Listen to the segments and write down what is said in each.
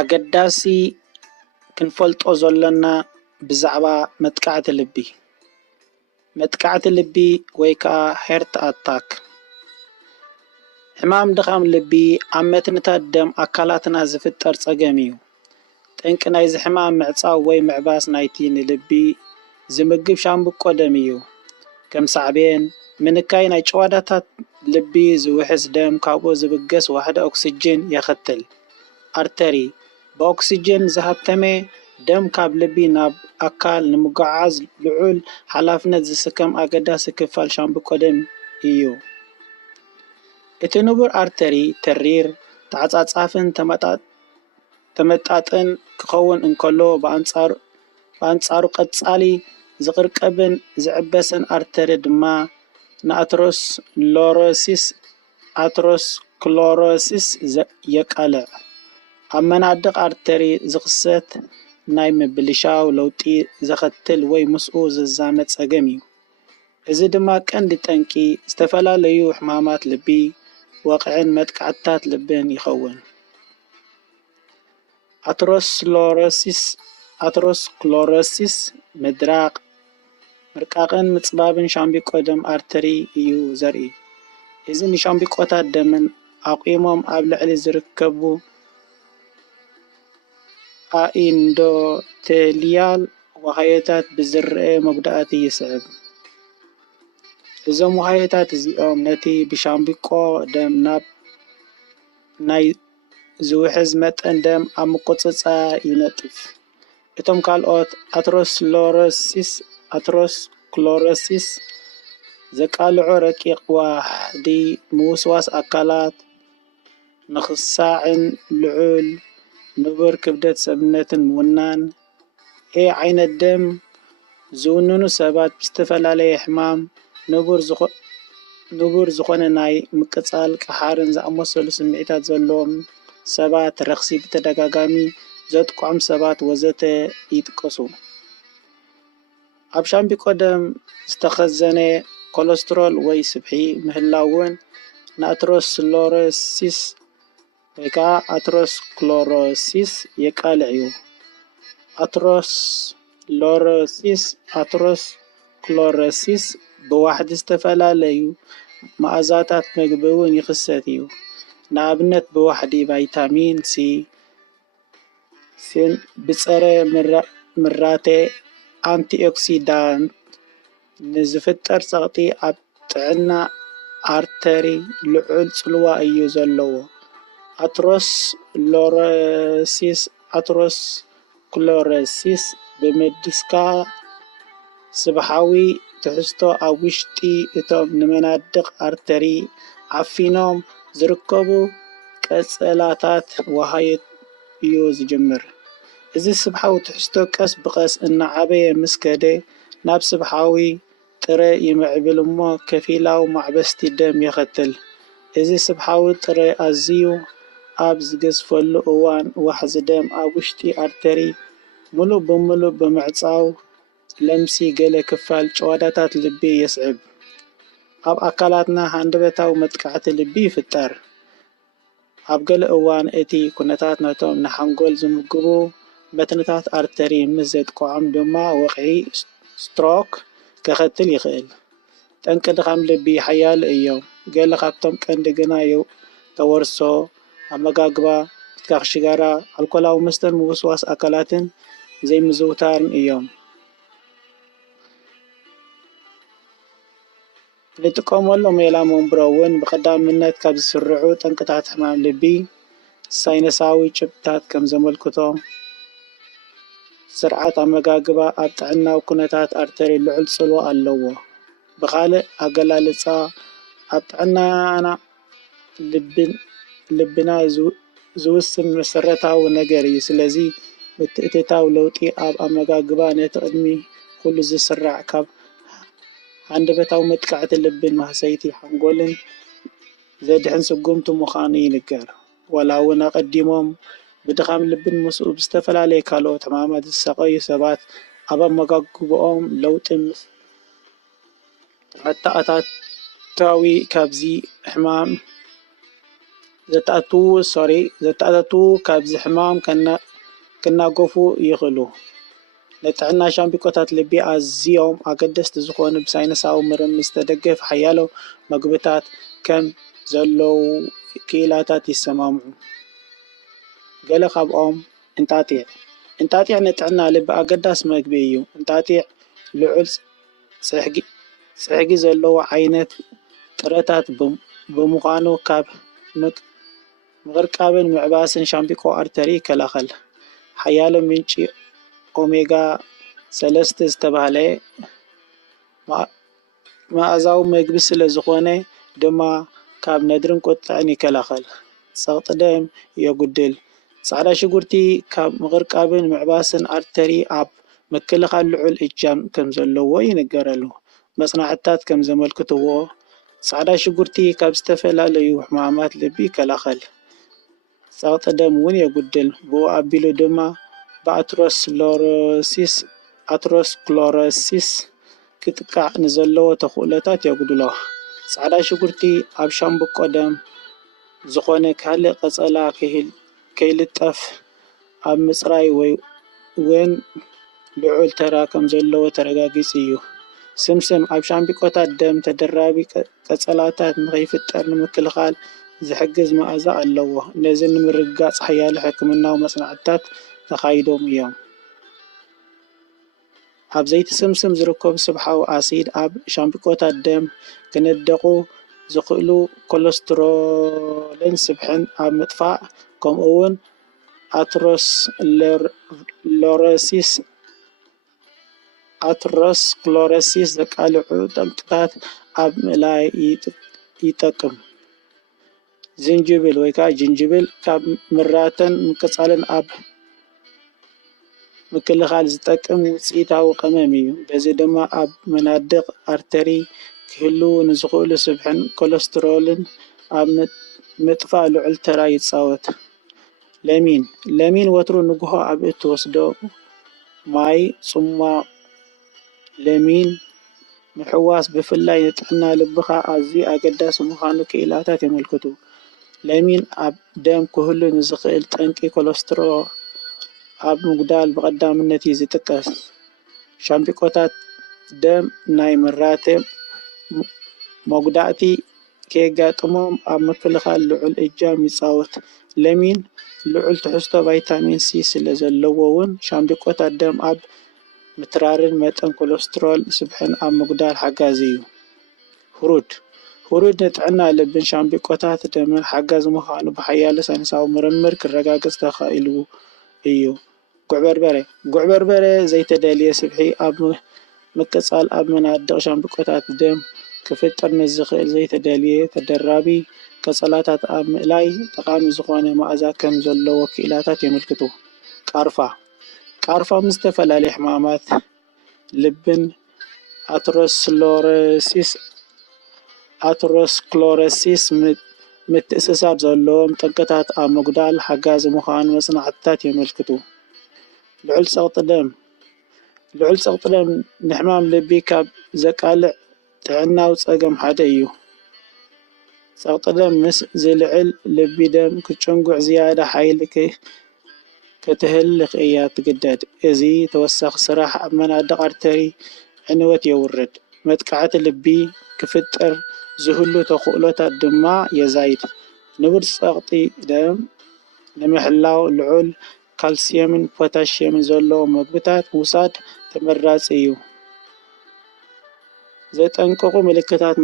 ኣገዳሲ ክንፈልጦ ዘለና ብዛዕባ መጥቃዕቲ ልቢ መጥቃዕቲ ልቢ ወይ ከዓ ሄርት ኣታክ ሕማም ድኻም ልቢ ኣብ መትንታት ደም ኣካላትና ዝፍጠር ፀገም እዩ። ጠንቂ ናይዚ ሕማም ምዕፃው ወይ ምዕባስ ናይቲ ንልቢ ዝምግብ ሻምብቆ ደም እዩ። ከም ሳዕቤን ምንካይ ናይ ጨዋዳታት ልቢ ዝውሕዝ ደም ካብኡ ዝብገስ ዋሕደ ኦክሲጅን የኸትል። ኣርተሪ ብኦክሲጅን ዝሃተመ ደም ካብ ልቢ ናብ ኣካል ንምጉዕዓዝ ልዑል ሓላፍነት ዝስከም ኣገዳሲ ክፋል ሻምብቆ ደም እዩ። እቲ ንቡር ኣርተሪ ተሪር ተዓፃፃፍን ተመጣጥን ክኸውን እንከሎ ብኣንጻሩ ቀጻሊ ዝቕርቀብን ዝዕበስን ኣርተሪ ድማ ንኣተሮስክለሮሲስ የቃልዕ። ኣብ መናድቕ ኣርተሪ ዝኽሰት ናይ ምብልሻው ለውጢ ዘኸትል ወይ ምስኡ ዝዛመድ ፀገም እዩ። እዚ ድማ ቀንዲ ጠንቂ ዝተፈላለዩ ሕማማት ልቢ ወቕዕን መጥቃዕትታት ልብን ይኸውን። ኣተሮስክለሮሲስ ምርቃቕን ምጽባብን ሻምብቆ ደም ኣርተሪ እዩ ዘርኢ። እዚ ንሻምብቆታት ደምን ኣቑሞም ኣብ ልዕሊ ዝርከቡ ኣኢንዶቴልያል ወሃዮታት ብዝርአ መጉዳእቲ ይስዕብ። እዞም ወሃዮታት እዚኦም ነቲ ብሻምብቆ ደም ናይ ዝውሕዝ መጠን ደም ኣብ ምቁጽጻር ይነጥፍ። እቶም ካልኦት ኣተሮስክለሮሲስ ዘቃልዑ ረቂቕ ዋሕዲ ምውስዋስ ኣካላት ንኽሳዕን ልዑል ንቡር ክብደት ሰውነትን ምውናን። ዓይነት ደም ዝውንኑ ሰባት ብዝተፈላለየ ሕማም ንቡር ዝኾነ ናይ ምቅጻል ቀሓርን ዝኣመሰሉ ስምዒታት ዘለዎም ሰባት፣ ረኽሲ ብተደጋጋሚ ዘጥቅዖም ሰባት ወዘተ ይጥቀሱ። ኣብ ሻምብቆ ደም ዝተኸዘነ ኮለስትሮል ወይ ስብሒ ምህላውን ንኣተሮስክለሮሲስ የቃልዕ እዩ። ኣተሮስክለሮሲስ ብዋሕዲ ዝተፈላለዩ መኣዛታት ምግቢ እውን ይኽሰት እዩ። ንኣብነት ብዋሕዲ ቫይታሚን ሲን ብጸረ ምራተ አንቲኦክሲዳንት ንዝፍጠር ጸቕጢ ኣብ ጥዕና ኣርተሪ ልዑል ጽልዋ እዩ ዘለዎ። ኣተሮስክለሮሲስ ብምድስካር ስብሓዊ ትሕዝቶ ኣብ ውሽጢ እቶም ንመናድቕ ኣርተሪ ዓፊኖም ዝርከቡ ቀጸላታት ወሃዮት እዩ ዝጅምር። እዚ ስብሓዊ ትሕዝቶ ቀስ ብቐስ እናዓበየ ምስ ከደ ናብ ስብሓዊ ጥረ ይምዕብል እሞ ከፊላዊ ማዕበስቲ ደም የኸትል። እዚ ስብሓዊ ጥረ ኣዝዩ ኣብ ዝገዝፈሉ እዋን ዋሕዚ ደም ኣብ ውሽጢ ኣርተሪ ሙሉእ ብምሉእ ብምዕፃው ለምሲ ገለ ክፋል ጨዋዳታት ልቢ የስዕብ። ኣብ ኣካላትና ሃንደበታዊ መጥቃዕቲ ልቢ ይፍጠር። ኣብ ገለ እዋን እቲ ኩነታት ነቶም ንሓንጎል ዝምግቡ መትንታት ኣርተሪ ምስ ዘጥቅዖም ድማ ወቕዒ ስትሮክ ከኸትል ይኽእል። ጠንቂ ድኻም ልቢ ሓያሎ እዮም። ገለ ካብቶም ቀንዲ ግና ተወርሶ፣ ኣመጋግባ፣ ምትካኽ ሽጋራ፣ ኣልኮላዊ መስተን ምውስዋስ ኣካላትን ዘይምዝውታርን እዮም። ንጥቀመሉ ሜላሞንብሮ እውን ብቐዳምነት ካብ ዝስርዑ ጠንቅታት ሕማም ልቢ ሳይነሳዊ ጭብጥታት ከም ዘመልክቶ ስርዓት ኣመጋግባ ኣብ ጥዕናዊ ኩነታት ኣርተሪ ልዑል ጽልዋ ኣለዎ። ብኻልእ ኣገላልጻ ኣብ ጥዕናና ልብና ዝውስን መሰረታዊ ነገር እዩ። ስለዚ ምትእትታው ለውጢ ኣብ ኣመጋግባ ነቲ ቅድሚ ኩሉ ዝስራዕ ካብ ሃንደበታዊ መጥቃዕቲ ልብን ማህሰይቲ ሓንጎልን ዘድሕን ስጉምቲ ምዃኑ ይንገር። ዋላ እውን ኣቐዲሞም ብድኻም ልብን ምስኡ ብዝተፈላለየ ካልኦት ሕማማት ዝሰቃዩ ሰባት ኣብ ኣመጋግብኦም ለውጢ ምስ ኣተኣታታዊ ካብዚ ሕማም ዘተኣታትው ካብዚ ሕማም ክናገፉ ይኽእሉ። ንጥዕና ሻምብቆታት ልቢ ኣዝዮም ኣገደስቲ ዝኾኑ ብሳይንሳዊ ምርምር ዝተደገፈ ሓያሎ ምግብታት ከም ዘለዉ ክኢላታት ይሰማምዑ። ገለ ካብኦም እንጣጢዕ ንጥዕና ልቢ ኣገዳሲ ምግቢ እዩ። እንጣጢዕ ልዑል ጽሕጊ ዘለዎ ዓይነት ጥረታት ብምዃኑ ካብ ምቕርቃብን ምዕባስን ሻምብቆ ኣርተሪ ይከላኸል። ሓያሎ ምንጪ ኦሜጋ 3 ዝተባህለ መኣዛዊ ምግቢ ስለ ዝኾነ ድማ ካብ ነድርን ቁጥዕን ይከላኸል። ጸቕጢ ደም የጉድል። ጻዕዳ ሽጉርቲ ካብ ምቕርቃብን ምዕባስን ኣርተሪ ኣብ ምክልኻል ልዑል እጃም ከም ዘለዎ ይንገረሉ። መጽናዕትታት ከም ዘመልክትዎ ጻዕዳ ሽጉርቲ ካብ ዝተፈላለዩ ሕማማት ልቢ ይከላኸል። ጸቕጢ ደም እውን የጉድል። ብኡ ኣቢሉ ድማ ብኣተሮስክለሮሲስ ክጥቃዕ ንዘለዎ ተኽእሎታት የጉድሎ። ጻዕዳ ሽጉርቲ ኣብ ሻምብቆ ደም ዝኾነ ካልእ ቀጸላ ከይልጠፍ ኣብ ምጽራይ እውን ልዑል ተራ ከም ዘለዎ ተረጋጊጹ እዩ። ስምስም ኣብ ሻምብቆታት ደም ተደራቢ ቀጸላታት ንኸይፍጠር ንምክልኻል ዝሕግዝ መኣዛ ኣለዎ። ነዚ ንምርጋጽ ሓያሎ ሕክምናዊ መጽናዕትታት ተኻይዶም እዮም። ኣብ ዘይቲ ስምስም ዝርከቡ ስብሓዊ ኣሲድ ኣብ ሻምብቆታት ደም ክነድቁ ዝኽእሉ ኮለስትሮልን ስብሕን ኣብ ምጥፋእ ከምኡ'ውን ኣተሮስክለሮሲስ ዘቃልዑ ጠንቅታት ኣብ ምእላይ ይጠቅም። ጅንጅብል ካብ ምራተን ምቅጻልን ኣብ ምክልኻል ዝጠቅም ውፅኢታዊ ቀመም እዩ። በዚ ድማ ኣብ መናድቕ ኣርተሪ ክህልው ንዝኽእሉ ስብሕን ኮለስትሮልን ኣብ ምጥፋእ ልዑል ተራ ይጻወት። ለሚን ወትሩ ንግሆ ኣብ እትወስዶ ማይ ጽማቝ ለሚን ምሕዋስ ብፍላይ ንጥዕና ልብኻ ኣዝዩ ኣገዳሲ ምዃኑ ክኢላታት የመልክቱ። ለሚን ኣብ ደም ክህሉ ንዝኽእል ጠንቂ ኮለስትሮል ኣብ ምጉዳል ብቐዳምነት እዩ ዝጥቀስ። ሻምብቆታት ደም ናይ ምራተ መጉዳእቲ ከየጋጥሞም ኣብ ምክልኻል ልዑል እጃም ይጻወት። ለሚን ልዑል ትሕዝቶ ቫይታሚን ሲ ስለ ዘለዎ እውን ሻምብቆታት ደም ኣብ ምትራርን መጠን ኮለስትሮል ስብሕን ኣብ ምጉዳል ሓጋዚ እዩ። ሁሩድ ንጥዕና ልብን ሻምብቆታት ደምን ሓጋዚ ምዃኑ ብሓያሎ ሳይንሳዊ ምርምር ክረጋገጽ ተኻኢሉ እዩ። ጉዕ በርበረ ዘይተደልየ ስብሒ ኣብ ምቅጻል ኣብ መናድቕ ሻምብቆታት ደም ክፍጠር ንዝኽእል ዘይተደልየ ተደራቢ ቀጸላታት ኣብ ምእላይ ጠቓሚ ዝኾነ መኣዛ ከም ዘለዎ ክኢላታት የመልክቱ። ቃርፋ ምስ ዝተፈላለዩ ሕማማት ልብን ኣተሮስክለሮሲስ ምትእስሳር ዘለዎም ጠንቅታት ኣብ ምጉዳል ሓጋዚ ምዃኑ መጽናዕትታት የመልክቱ። ልዑል ጸቕጢ ደም ንሕማም ልቢ ካብ ዘቃልዕ ጥዕናዊ ጸገም ሓደ እዩ። ጸቕጢ ደም ምስ ዝልዕል ልቢ ደም ክጭንጉዕ ዝያዳ ሓይሊ ክትህልኽ እያ ትግደድ። እዚ ተወሳኺ ስራሕ ኣብ መናድቕ ኣርተሪ ዕንወት የውርድ። መጥቃዕቲ ልቢ ክፍጠር ዝህሉ ተኽእሎታት ድማ የዛይድ። ንቡር ጸቕጢ ደም ንምሕላው ልዑል ካልሲየምን ፖታሽየምን ዘለዎም ምግብታት ምውሳድ ተመራጺ እዩ። ዘጠንቀቑ ምልክታት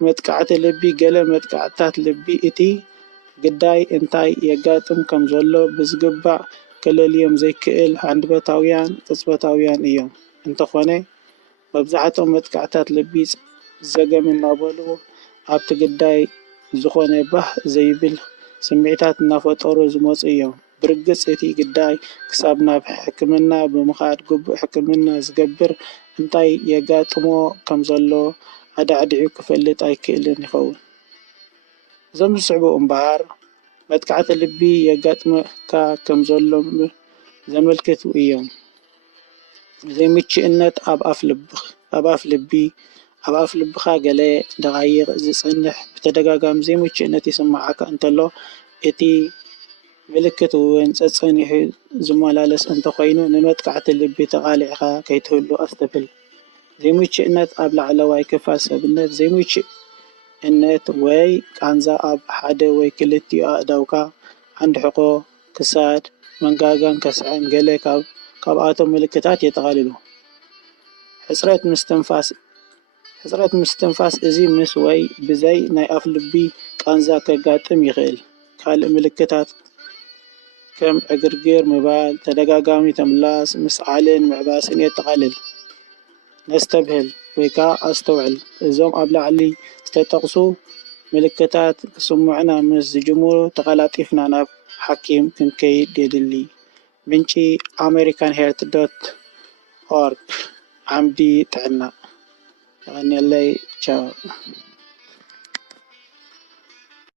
መጥቃዕቲ ልቢ ገለ መጥቃዕትታት ልቢ እቲ ግዳይ እንታይ የጋጥም ከም ዘሎ ብዝግባእ ክለልዮም ዘይክእል ሃንደበታውያን ቅጽበታውያን እዮም። እንተኾነ መብዛሕትኦም መጥቃዕትታት ልቢ ዘገም እናበሉ ኣብቲ ግዳይ ዝኾነ ባህ ዘይብል ስምዒታት እናፈጠሩ ዝመጹ እዮም። ብርግጽ እቲ ግዳይ ክሳብ ናብ ሕክምና ብምኻድ ግቡእ ሕክምና ዝገብር እንታይ የጋጥሞ ከም ዘሎ ኣዳዕዲዑ ክፈልጥ ኣይክእልን ይኸውን። እዞም ዝስዕቡ እምበር መጥቃዕቲ ልቢ የጋጥመካ ከም ዘሎ ዘመልክቱ እዮም። ዘይምችእነት ኣብ ኣፍ ልቢ፣ ኣብ ኣፍ ልብኻ ገለ ደቓይቕ ዝጸንሕ ብተደጋጋሚ ዘይምችእነት ይስምዓካ እንተሎ እቲ ምልክት እውን ጸጸኒሑ ዝመላለስ እንተኾይኑ ንመጥቃዕቲ ልቢ ተቓሊዕኻ ከይትህሉ ኣስተብል። ዘይምችእነት ኣብ ላዕለዋይ ክፋል ሰብነት ዘይምችእነት ወይ ቃንዛ ኣብ ሓደ ወይ ክልቲኡ ኣእዳውካ፣ ዓንዲ ሕቖ፣ ክሳድ፣ መንጋጋን ከስዕን ገለ ካብኣቶም ምልክታት የጠቓልሉ። ሕጽረት ምስትንፋስ እዚ ምስ ወይ ብዘይ ናይ ኣፍ ልቢ ቃንዛ ከጋጥም ይኽእል። ካልእ ምልክታት ከም ዕግርግር ምባል፣ ተደጋጋሚ ተምላስ፣ ምስዓልን ምዕባስን የጠቓልል። ነስተብህል ወይ ከዓ ኣስተውዕል። እዞም ኣብ ላዕሊ ዝተጠቕሱ ምልክታት ክስምዑና ምስ ዝጅምሩ ተቐላጢፍና ናብ ሓኪም ክንከይድ የድሊ። ምንጪ americanheart.org ዓምዲ ጥዕና። ይቐኒለይ ቻው።